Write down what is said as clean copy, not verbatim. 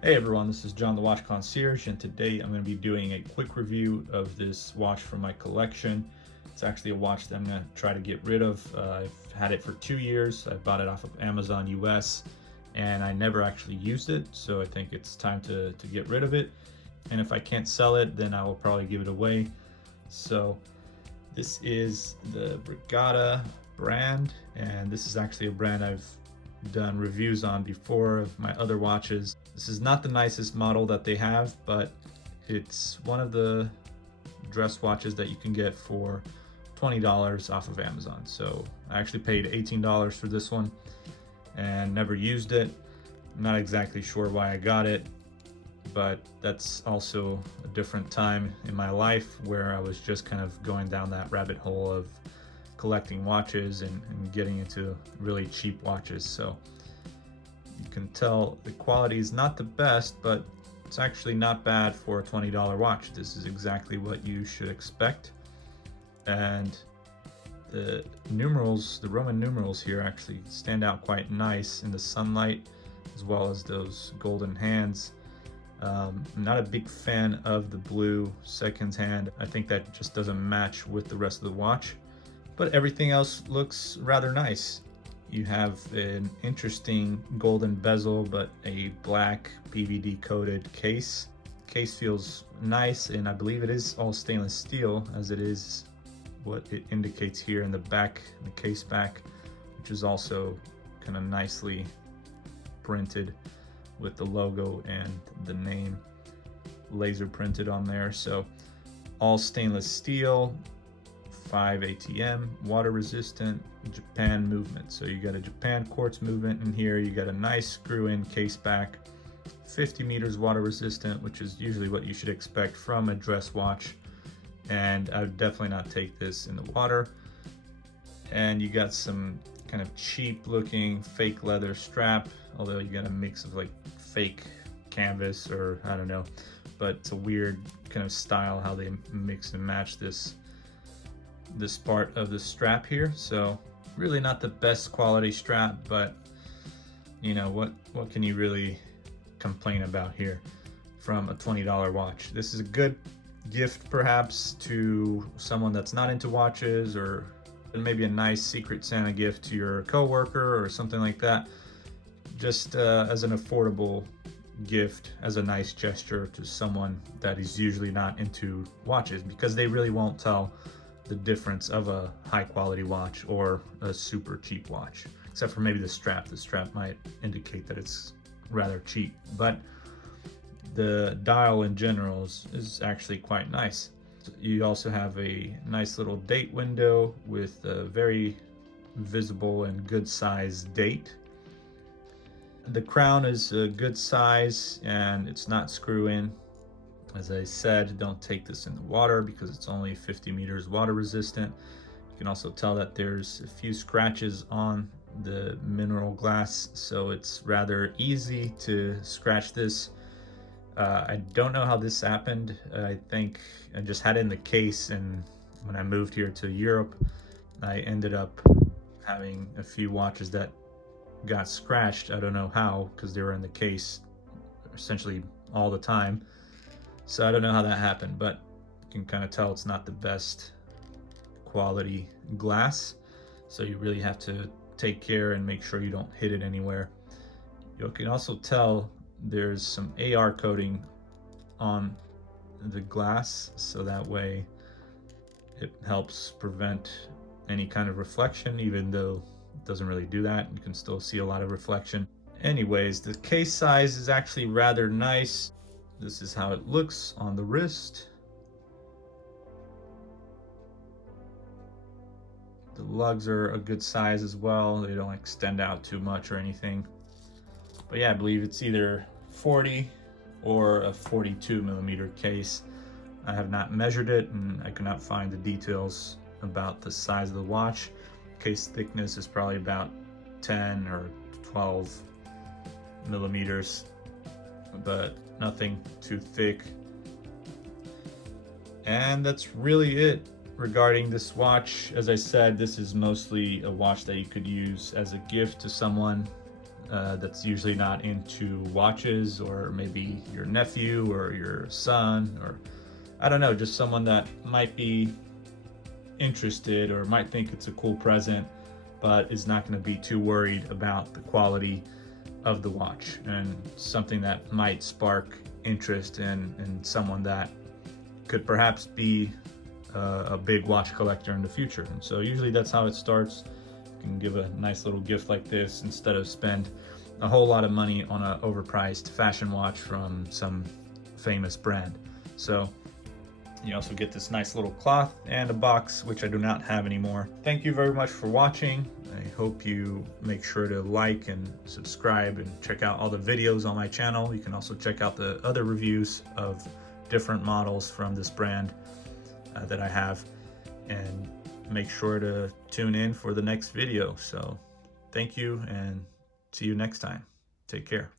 Hey everyone, this is John the Watch Concierge, and today I'm going to be doing a quick review of this watch from my collection. It's actually a watch that I'm going to try to get rid of. I've had it for 2 years. I bought it off of Amazon US and I never actually used it, so I think it's time to get rid of it. And if I can't sell it, then I will probably give it away. So this is the Brigada brand, and this is actually a brand I've done reviews on before of my other watches. This is not the nicest model that they have, but it's one of the dress watches that you can get for $20 off of Amazon. So I actually paid $18 for this one and never used it. I'm not exactly sure why I got it, but that's also a different time in my life where I was just kind of going down that rabbit hole of collecting watches and getting into really cheap watches. So you can tell the quality is not the best, but it's actually not bad for a $20 watch. This is exactly what you should expect. And the numerals, the Roman numerals here actually stand out quite nice in the sunlight, as well as those golden hands. I'm not a big fan of the blue seconds hand. I think that just doesn't match with the rest of the watch, but everything else looks rather nice. You have an interesting golden bezel, but a black PVD coated case. Case feels nice, and I believe it is all stainless steel, as it is what it indicates here in the back, the case back, which is also kind of nicely printed with the logo and the name laser printed on there. So all stainless steel, 5 ATM, water resistant, Japan movement. So you got a Japan quartz movement in here. You got a nice screw-in case back, 50 meters water resistant, which is usually what you should expect from a dress watch. And I would definitely not take this in the water. And you got some kind of cheap looking fake leather strap, although you got a mix of like fake canvas, or I don't know, but it's a weird kind of style how they mix and match this part of the strap here. So really not the best quality strap, but you know what can you really complain about here from a $20 watch? This is a good gift perhaps to someone that's not into watches, or maybe a nice Secret Santa gift to your coworker or something like that, just as an affordable gift, as a nice gesture to someone that is usually not into watches, because they really won't tell the difference of a high quality watch or a super cheap watch, except for maybe the strap. The strap might indicate that it's rather cheap, but the dial in general is actually quite nice. You also have a nice little date window with a very visible and good size date. The crown is a good size and it's not screw in. As I said, don't take this in the water because it's only 50 meters water resistant. You can also tell that there's a few scratches on the mineral glass, so it's rather easy to scratch this. I don't know how this happened. I think I just had it in the case, and when I moved here to Europe, I ended up having a few watches that got scratched. I don't know how, because they were in the case essentially all the time. So I don't know how that happened, but you can kind of tell it's not the best quality glass. So you really have to take care and make sure you don't hit it anywhere. You can also tell there's some AR coating on the glass, so that way it helps prevent any kind of reflection, even though it doesn't really do that. You can still see a lot of reflection. Anyways, the case size is actually rather nice. This is how it looks on the wrist. The lugs are a good size as well. They don't extend out too much or anything. But yeah, I believe it's either 40 or a 42 millimeter case. I have not measured it and I cannot find the details about the size of the watch. Case thickness is probably about 10 or 12 millimeters, but nothing too thick. And that's really it regarding this watch. As I said, this is mostly a watch that you could use as a gift to someone that's usually not into watches, or maybe your nephew or your son, or I don't know, just someone that might be interested or might think it's a cool present, but is not going to be too worried about the quality of the watch, and something that might spark interest in someone that could perhaps be a big watch collector in the future. And so usually that's how it starts. You can give a nice little gift like this instead of spend a whole lot of money on an overpriced fashion watch from some famous brand. So you also get this nice little cloth and a box, which I do not have anymore. Thank you very much for watching. I hope you make sure to like and subscribe and check out all the videos on my channel. You can also check out the other reviews of different models from this brand that I have, and make sure to tune in for the next video. So thank you, and see you next time. Take care.